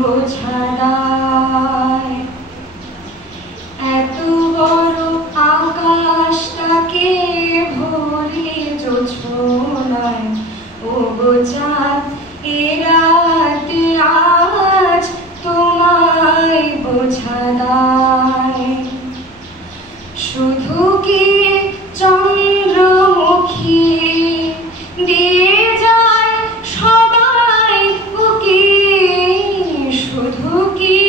বোঝা দায়। এত বড় আকাশটাকে ভরে জোছনায় ওগো চাঁদ এ রাতে আজ তোমায় বোঝা দায়। শুধু কি চন্দ্রমুখী দিয়ে যায় সবাই উকি, শুধু কি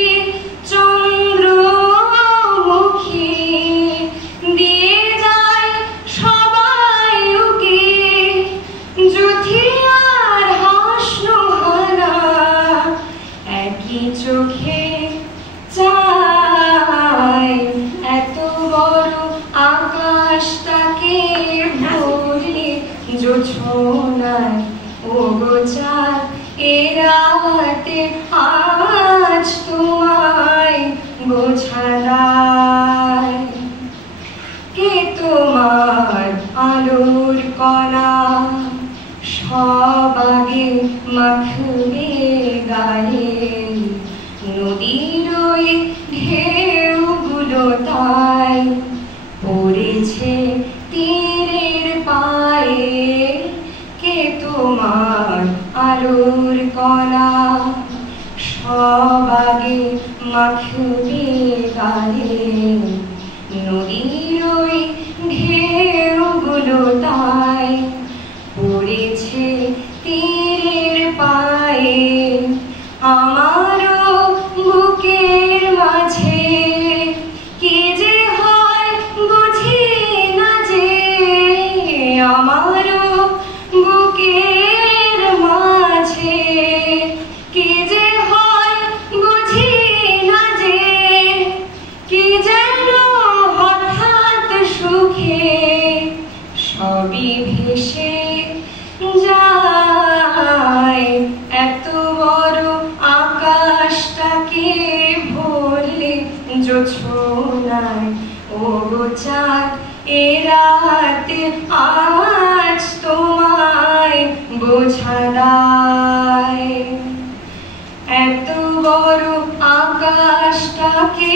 চন্দ্রমুখী দিয়ে যায় সবাই উকি, যুথি আর হাসনোহারা একই চোখে চায়। এত বড় আকাশটাকে ভরে জোছনায় ওগো চাঁদ এ রাতে আজ তোমায় বোঝা দায়। কে তোমার আলোর কণা সব আগে মাখবে গায়ে, নদীর ওই ঢেউগুলো তাই পড়েছে তীরের পায়ে। কে তোমার আলোর কণা সব আগে মাখবে গায়ে, নদীর ওই ঢেউগুলো তাই পড়েছে তীরের পায়ে। আমারও বুকের মাঝে কি যে হয় বুঝি না যে, আমারও বুকের মাঝে কি যে হয় বুঝি না যে, কি যেন হঠাৎ সুখে সবই ভেসে যায়। এত বড় আকাশটাকে ভরলে জোছনায় ওগো চাঁদ এ রাতে আজ তোমায় বোঝা দায়। এত বড় আকাশটাকে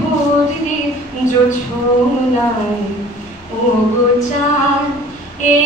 ভরলে জোছনায় ওগো চাঁদ এ